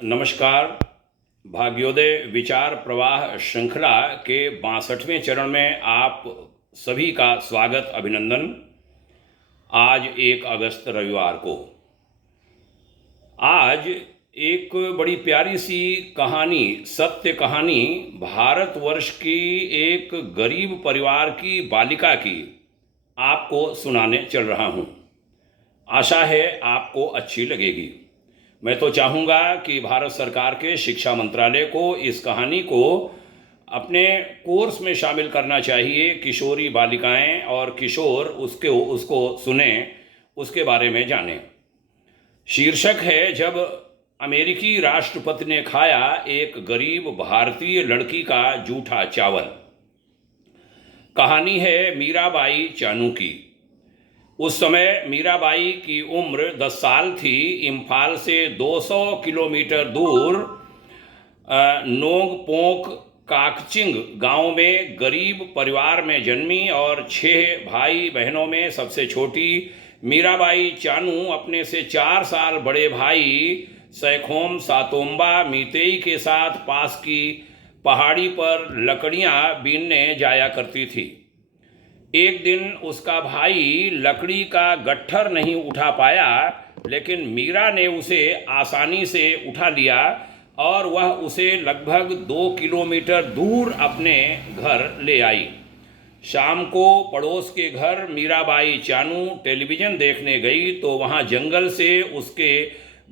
नमस्कार। भाग्योदय विचार प्रवाह श्रृंखला के 62वें चरण में आप सभी का स्वागत, अभिनंदन। आज 1 अगस्त रविवार को आज एक बड़ी प्यारी सी कहानी, सत्य कहानी भारतवर्ष की एक गरीब परिवार की बालिका की आपको सुनाने चल रहा हूँ। आशा है आपको अच्छी लगेगी। मैं तो चाहूँगा कि भारत सरकार के शिक्षा मंत्रालय को इस कहानी को अपने कोर्स में शामिल करना चाहिए। किशोरी बालिकाएं और किशोर उसको सुने, उसके बारे में जानें। शीर्षक है, जब अमेरिकी राष्ट्रपति ने खाया एक गरीब भारतीय लड़की का जूठा चावल। कहानी है मीराबाई चानू की। उस समय मीराबाई की उम्र 10 साल थी। इम्फाल से 200 किलोमीटर दूर नोंगपोक काकचिंग गांव में गरीब परिवार में जन्मी और 6 भाई बहनों में सबसे छोटी मीराबाई चानू अपने से 4 साल बड़े भाई सैखोम सातोम्बा मीतेई के साथ पास की पहाड़ी पर लकड़ियां बीनने जाया करती थी। एक दिन उसका भाई लकड़ी का गट्ठर नहीं उठा पाया, लेकिन मीरा ने उसे आसानी से उठा लिया और वह उसे लगभग 2 किलोमीटर दूर अपने घर ले आई। शाम को पड़ोस के घर मीराबाई चानू टेलीविज़न देखने गई तो वहाँ जंगल से उसके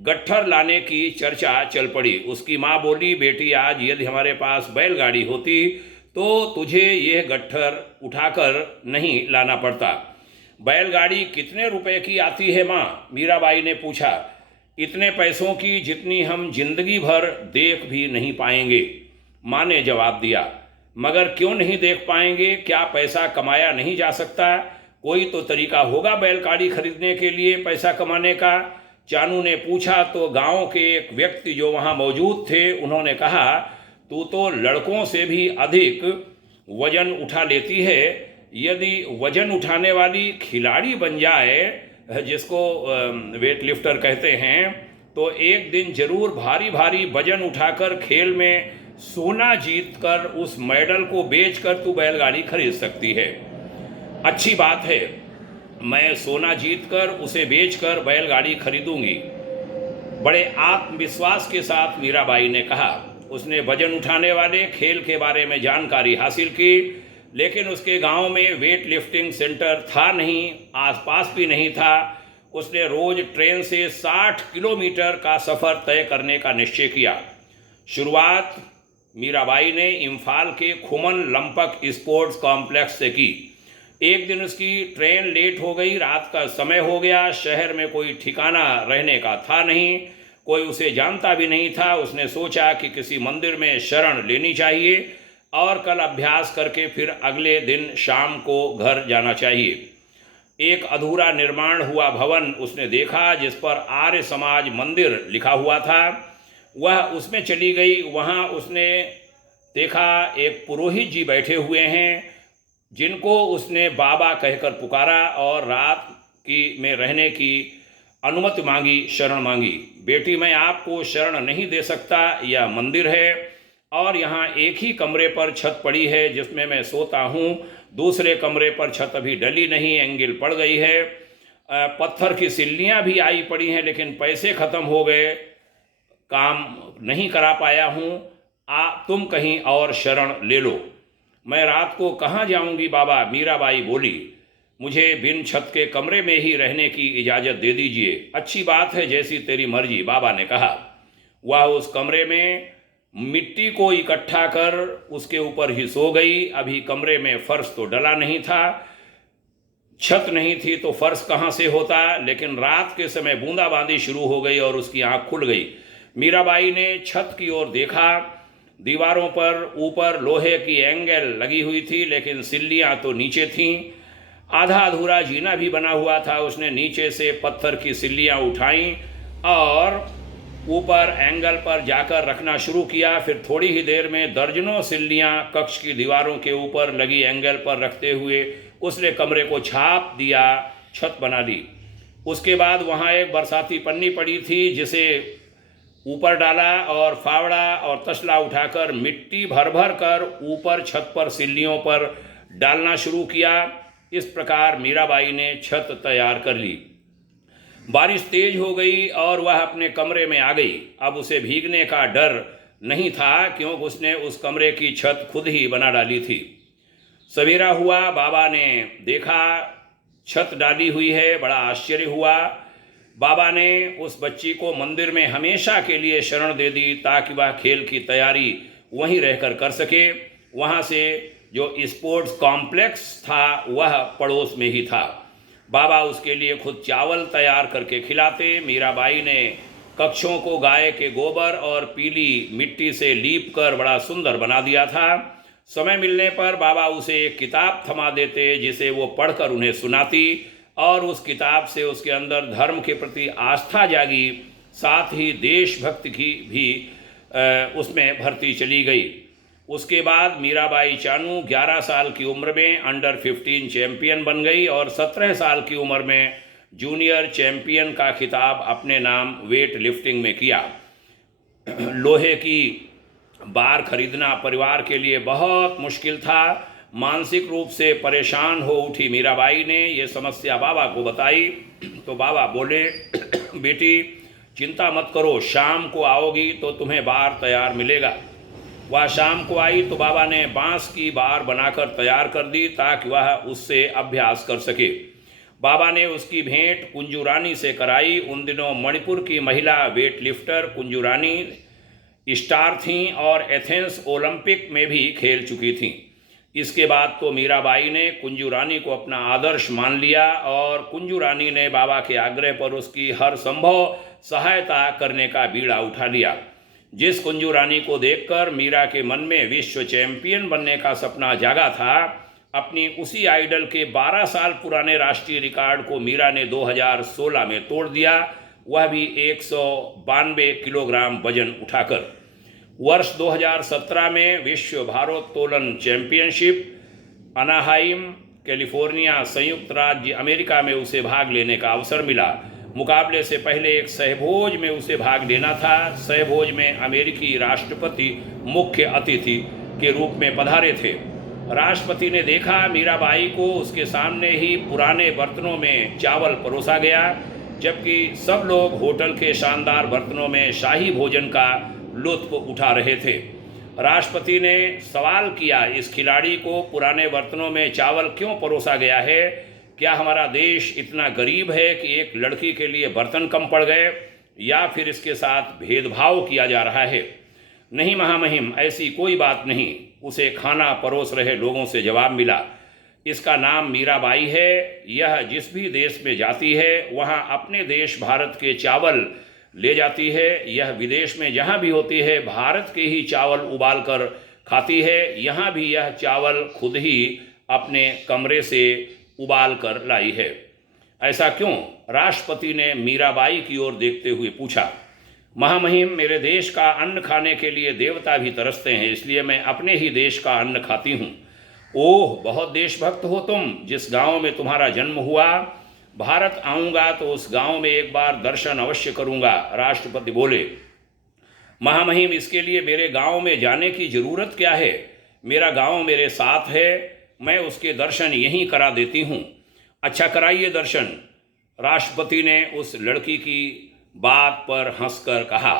गट्ठर लाने की चर्चा चल पड़ी। उसकी माँ बोली, बेटी, आज यदि हमारे पास बैलगाड़ी होती तो तुझे यह गट्ठर उठाकर नहीं लाना पड़ता। बैलगाड़ी कितने रुपए की आती है माँ? मीराबाई ने पूछा। इतने पैसों की जितनी हम जिंदगी भर देख भी नहीं पाएंगे, माँ ने जवाब दिया। मगर क्यों नहीं देख पाएंगे? क्या पैसा कमाया नहीं जा सकता? कोई तो तरीका होगा बैलगाड़ी खरीदने के लिए पैसा कमाने का, चानू ने पूछा। तो गांव के एक व्यक्ति जो वहां मौजूद थे, उन्होंने कहा, तू तो लड़कों से भी अधिक वजन उठा लेती है। यदि वजन उठाने वाली खिलाड़ी बन जाए, जिसको वेट लिफ्टर कहते हैं, तो एक दिन जरूर भारी भारी वजन उठाकर खेल में सोना जीतकर उस मेडल को बेचकर तू बैलगाड़ी खरीद सकती है। अच्छी बात है, मैं सोना जीतकर उसे बेचकर बैलगाड़ी खरीदूंगी, बड़े आत्मविश्वास के साथ मीराबाई ने कहा। उसने वजन उठाने वाले खेल के बारे में जानकारी हासिल की, लेकिन उसके गांव में वेट लिफ्टिंग सेंटर था नहीं, आसपास भी नहीं था। उसने रोज ट्रेन से 60 किलोमीटर का सफ़र तय करने का निश्चय किया। शुरुआत मीराबाई ने इम्फाल के खुमन लंपक स्पोर्ट्स कॉम्प्लेक्स से की। एक दिन उसकी ट्रेन लेट हो गई, रात का समय हो गया। शहर में कोई ठिकाना रहने का था नहीं, कोई उसे जानता भी नहीं था। उसने सोचा कि किसी मंदिर में शरण लेनी चाहिए और कल अभ्यास करके फिर अगले दिन शाम को घर जाना चाहिए। एक अधूरा निर्माण हुआ भवन उसने देखा, जिस पर आर्य समाज मंदिर लिखा हुआ था। वह उसमें चली गई। वहाँ उसने देखा एक पुरोहित जी बैठे हुए हैं, जिनको उसने बाबा कहकर पुकारा और रात में रहने की अनुमति मांगी, शरण मांगी। बेटी, मैं आपको शरण नहीं दे सकता। यह मंदिर है और यहाँ एक ही कमरे पर छत पड़ी है जिसमें मैं सोता हूँ। दूसरे कमरे पर छत अभी डली नहीं, एंगल पड़ गई है। पत्थर की सिल्लियाँ भी आई पड़ी हैं, लेकिन पैसे ख़त्म हो गए, काम नहीं करा पाया हूँ। तुम कहीं और शरण ले लो। मैं रात को कहाँ जाऊँगी बाबा? मीराबाई बोली। मुझे बिन छत के कमरे में ही रहने की इजाज़त दे दीजिए। अच्छी बात है, जैसी तेरी मर्जी, बाबा ने कहा। वह उस कमरे में मिट्टी को इकट्ठा कर उसके ऊपर ही सो गई। अभी कमरे में फर्श तो डला नहीं था, छत नहीं थी तो फर्श कहाँ से होता। लेकिन रात के समय बूंदाबांदी शुरू हो गई और उसकी आँख खुल गई। मीराबाई ने छत की ओर देखा। दीवारों पर ऊपर लोहे की एंगल लगी हुई थी, लेकिन सिल्लियाँ तो नीचे थीं। आधा अधूरा जीना भी बना हुआ था। उसने नीचे से पत्थर की सिल्लियाँ उठाईं और ऊपर एंगल पर जाकर रखना शुरू किया। फिर थोड़ी ही देर में दर्जनों सिल्लियाँ कक्ष की दीवारों के ऊपर लगी एंगल पर रखते हुए उसने कमरे को छाप दिया, छत बना ली। उसके बाद वहाँ एक बरसाती पन्नी पड़ी थी, जिसे ऊपर डाला और फावड़ा और तसला उठाकर मिट्टी भर भर कर ऊपर छत पर सीढ़ियों पर डालना शुरू किया। इस प्रकार मीराबाई ने छत तैयार कर ली। बारिश तेज हो गई और वह अपने कमरे में आ गई। अब उसे भीगने का डर नहीं था, क्योंकि उसने उस कमरे की छत खुद ही बना डाली थी। सवेरा हुआ, बाबा ने देखा छत डाली हुई है, बड़ा आश्चर्य हुआ। बाबा ने उस बच्ची को मंदिर में हमेशा के लिए शरण दे दी, ताकि वह खेल की तैयारी वहीं रहकर कर सके। वहाँ से जो स्पोर्ट्स कॉम्प्लेक्स था वह पड़ोस में ही था। बाबा उसके लिए खुद चावल तैयार करके खिलाते। मीराबाई ने कक्षों को गाय के गोबर और पीली मिट्टी से लीप कर बड़ा सुंदर बना दिया था। समय मिलने पर बाबा उसे एक किताब थमा देते, जिसे वो पढ़कर उन्हें सुनाती, और उस किताब से उसके अंदर धर्म के प्रति आस्था जागी, साथ ही देशभक्ति की भी उसमें भरती चली गई। उसके बाद मीराबाई चानू 11 साल की उम्र में अंडर 15 चैंपियन बन गई और 17 साल की उम्र में जूनियर चैंपियन का खिताब अपने नाम वेट लिफ्टिंग में किया। लोहे की बार खरीदना परिवार के लिए बहुत मुश्किल था। मानसिक रूप से परेशान हो उठी मीराबाई ने ये समस्या बाबा को बताई, तो बाबा बोले, बेटी चिंता मत करो, शाम को आओगी तो तुम्हें बार तैयार मिलेगा। वह शाम को आई तो बाबा ने बांस की बार बनाकर तैयार कर दी, ताकि वह उससे अभ्यास कर सके। बाबा ने उसकी भेंट कुंजू रानी से कराई। उन दिनों मणिपुर की महिला वेट लिफ्टर कुंजू रानी स्टार थीं और एथेंस ओलंपिक में भी खेल चुकी थीं। इसके बाद तो मीराबाई ने कुंजू रानी को अपना आदर्श मान लिया और कुंजू रानी ने बाबा के आग्रह पर उसकी हर संभव सहायता करने का बीड़ा उठा लिया। जिस कुंजू रानी को देखकर मीरा के मन में विश्व चैंपियन बनने का सपना जागा था, अपनी उसी आइडल के 12 साल पुराने राष्ट्रीय रिकॉर्ड को मीरा ने 2016 में तोड़ दिया, वह भी 192 किलोग्राम वजन उठाकर। वर्ष 2017 में विश्व भारोत्तोलन चैंपियनशिप अनाहाइम कैलिफोर्निया संयुक्त राज्य अमेरिका में उसे भाग लेने का अवसर मिला। मुकाबले से पहले एक सहभोज में उसे भाग लेना था। सहभोज में अमेरिकी राष्ट्रपति मुख्य अतिथि के रूप में पधारे थे। राष्ट्रपति ने देखा मीराबाई को, उसके सामने ही पुराने बर्तनों में चावल परोसा गया, जबकि सब लोग होटल के शानदार बर्तनों में शाही भोजन का लुत्फ उठा रहे थे। राष्ट्रपति ने सवाल किया, इस खिलाड़ी को पुराने बर्तनों में चावल क्यों परोसा गया है? क्या हमारा देश इतना गरीब है कि एक लड़की के लिए बर्तन कम पड़ गए, या फिर इसके साथ भेदभाव किया जा रहा है? नहीं महामहिम, ऐसी कोई बात नहीं, उसे खाना परोस रहे लोगों से जवाब मिला। इसका नाम मीराबाई है। यह जिस भी देश में जाती है वहाँ अपने देश भारत के चावल ले जाती है। यह विदेश में जहाँ भी होती है भारत के ही चावल उबाल कर खाती है। यहाँ भी यह चावल खुद ही अपने कमरे से उबाल कर लाई है। ऐसा क्यों? राष्ट्रपति ने मीराबाई की ओर देखते हुए पूछा। महामहिम, मेरे देश का अन्न खाने के लिए देवता भी तरसते हैं, इसलिए मैं अपने ही देश का अन्न खाती हूँ। ओह, बहुत देशभक्त हो तुम। जिस गांव में तुम्हारा जन्म हुआ, भारत आऊँगा तो उस गांव में एक बार दर्शन अवश्य करूँगा। राष्ट्रपति बोले, महामहिम, इसके लिए मेरे गांव में जाने की ज़रूरत क्या है? मेरा गांव मेरे साथ है, मैं उसके दर्शन यहीं करा देती हूँ। अच्छा, कराइए दर्शन। राष्ट्रपति ने उस लड़की की बात पर हंसकर कहा।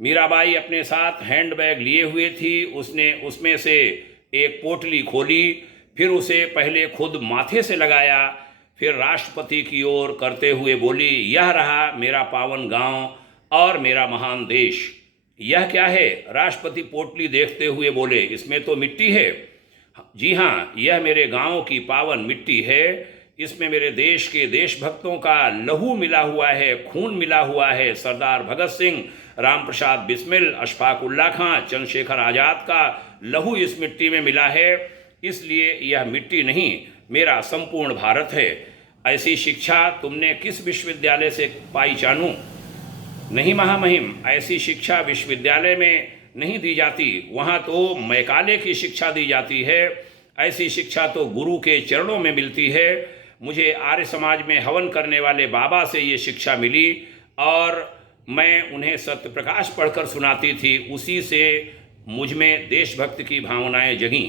मीराबाई अपने साथ हैंडबैग लिए हुए थी। उसने उसमें से एक पोटली खोली, फिर उसे पहले खुद माथे से लगाया, फिर राष्ट्रपति की ओर करते हुए बोली, यह रहा मेरा पावन गांव और मेरा महान देश। यह क्या है? राष्ट्रपति पोटली देखते हुए बोले, इसमें तो मिट्टी है। जी हाँ, यह मेरे गांव की पावन मिट्टी है। इसमें मेरे देश के देशभक्तों का लहू मिला हुआ है, खून मिला हुआ है। सरदार भगत सिंह, राम प्रसाद बिस्मिल, अशफाक उल्ला खां, चंद्रशेखर आज़ाद का लहू इस मिट्टी में मिला है। इसलिए यह मिट्टी नहीं, मेरा संपूर्ण भारत है। ऐसी शिक्षा तुमने किस विश्वविद्यालय से पाई चानू? नहीं महामहिम, ऐसी शिक्षा विश्वविद्यालय में नहीं दी जाती, वहाँ तो मैकाले की शिक्षा दी जाती है। ऐसी शिक्षा तो गुरु के चरणों में मिलती है। मुझे आर्य समाज में हवन करने वाले बाबा से ये शिक्षा मिली और मैं उन्हें सत्य प्रकाश पढ़कर सुनाती थी, उसी से मुझ में देशभक्ति की भावनाएं जगीं।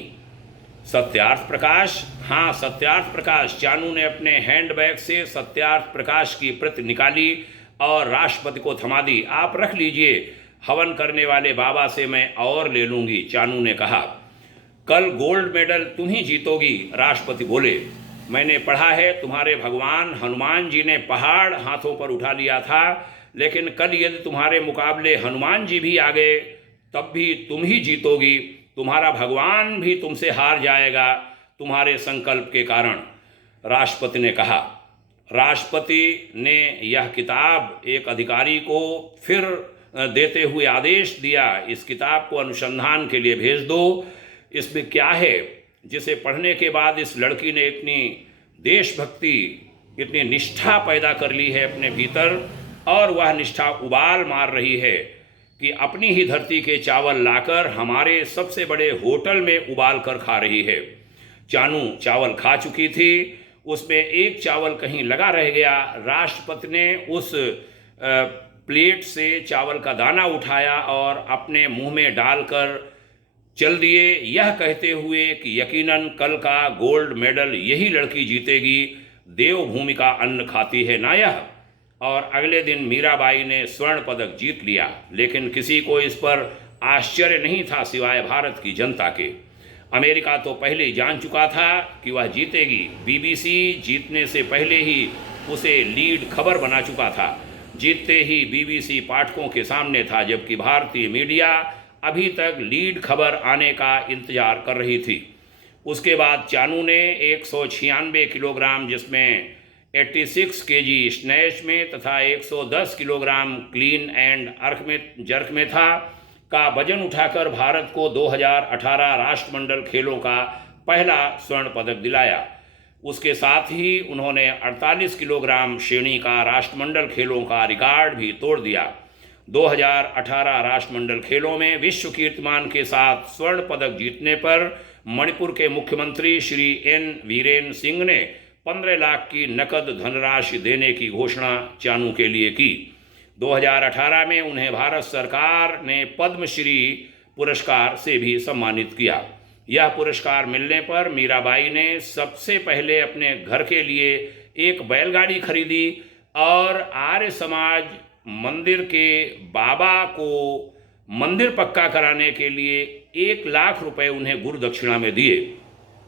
सत्यार्थ प्रकाश? हाँ, सत्यार्थ प्रकाश। चानू ने अपने हैंडबैग से सत्यार्थ प्रकाश की प्रति निकाली और राष्ट्रपति को थमा दी। आप रख लीजिए, हवन करने वाले बाबा से मैं और ले लूँगी, चानू ने कहा। कल गोल्ड मेडल तुम ही जीतोगी, राष्ट्रपति बोले। मैंने पढ़ा है तुम्हारे भगवान हनुमान जी ने पहाड़ हाथों पर उठा लिया था, लेकिन कल यदि तुम्हारे मुकाबले हनुमान जी भी आ गए तब भी तुम ही जीतोगी। तुम्हारा भगवान भी तुमसे हार जाएगा तुम्हारे संकल्प के कारण, राष्ट्रपति ने कहा। राष्ट्रपति ने यह किताब एक अधिकारी को फिर देते हुए आदेश दिया, इस किताब को अनुसंधान के लिए भेज दो। इसमें क्या है जिसे पढ़ने के बाद इस लड़की ने इतनी देशभक्ति, इतनी निष्ठा पैदा कर ली है अपने भीतर, और वह निष्ठा उबाल मार रही है कि अपनी ही धरती के चावल लाकर हमारे सबसे बड़े होटल में उबाल कर खा रही है। चानू चावल खा चुकी थी, उसमें एक चावल कहीं लगा रह गया। राष्ट्रपति ने उस प्लेट से चावल का दाना उठाया और अपने मुंह में डालकर चल दिए, यह कहते हुए कि यकीनन कल का गोल्ड मेडल यही लड़की जीतेगी, देवभूमि का अन्न खाती है ना यह। और अगले दिन मीराबाई ने स्वर्ण पदक जीत लिया, लेकिन किसी को इस पर आश्चर्य नहीं था सिवाय भारत की जनता के। अमेरिका तो पहले ही जान चुका था कि वह जीतेगी। बीबीसी जीतने से पहले ही उसे लीड खबर बना चुका था। जीतते ही बीबीसी पाठकों के सामने था, जबकि भारतीय मीडिया अभी तक लीड खबर आने का इंतजार कर रही थी। उसके बाद चानू ने 196 किलोग्राम, जिसमें 86 केजी स्नैच में तथा 110 किलोग्राम क्लीन एंड जर्क में था, का वजन उठाकर भारत को 2018 राष्ट्रमंडल खेलों का पहला स्वर्ण पदक दिलाया। उसके साथ ही उन्होंने 48 किलोग्राम श्रेणी का राष्ट्रमंडल खेलों का रिकॉर्ड भी तोड़ दिया। 2018 राष्ट्रमंडल खेलों में विश्व कीर्तिमान के साथ स्वर्ण पदक जीतने पर मणिपुर के मुख्यमंत्री श्री एन वीरेन सिंह ने 15 लाख की नकद धनराशि देने की घोषणा चानू के लिए की। 2018 में उन्हें भारत सरकार ने पद्मश्री पुरस्कार से भी सम्मानित किया। यह पुरस्कार मिलने पर मीराबाई ने सबसे पहले अपने घर के लिए एक बैलगाड़ी खरीदी और आर्य समाज मंदिर के बाबा को मंदिर पक्का कराने के लिए 1 लाख रुपए उन्हें गुरु दक्षिणा में दिए।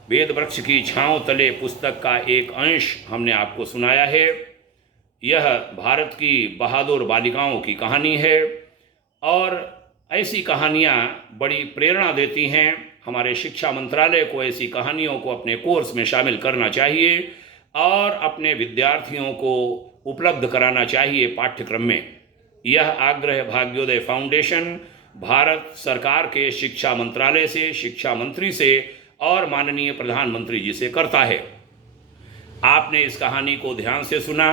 वेद वृक्ष की छांव तले पुस्तक का एक अंश हमने आपको सुनाया है। यह भारत की बहादुर बालिकाओं की कहानी है और ऐसी कहानियाँ बड़ी प्रेरणा देती हैं। हमारे शिक्षा मंत्रालय को ऐसी कहानियों को अपने कोर्स में शामिल करना चाहिए और अपने विद्यार्थियों को उपलब्ध कराना चाहिए पाठ्यक्रम में। यह आग्रह भाग्योदय फाउंडेशन भारत सरकार के शिक्षा मंत्रालय से, शिक्षा मंत्री से और माननीय प्रधानमंत्री जी से करता है। आपने इस कहानी को ध्यान से सुना।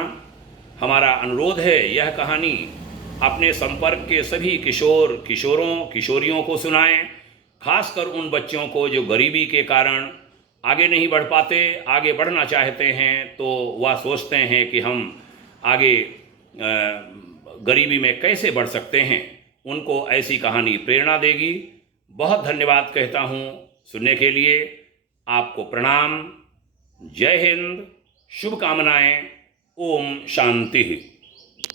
हमारा अनुरोध है यह कहानी अपने संपर्क के सभी किशोरियों को सुनाएं, खासकर उन बच्चों को जो गरीबी के कारण आगे नहीं बढ़ पाते, आगे बढ़ना चाहते हैं तो वह सोचते हैं कि हम आगे गरीबी में कैसे बढ़ सकते हैं। उनको ऐसी कहानी प्रेरणा देगी। बहुत धन्यवाद कहता हूँ सुनने के लिए। आपको प्रणाम। जय हिंद, शुभकामनाएं। ओम शांति।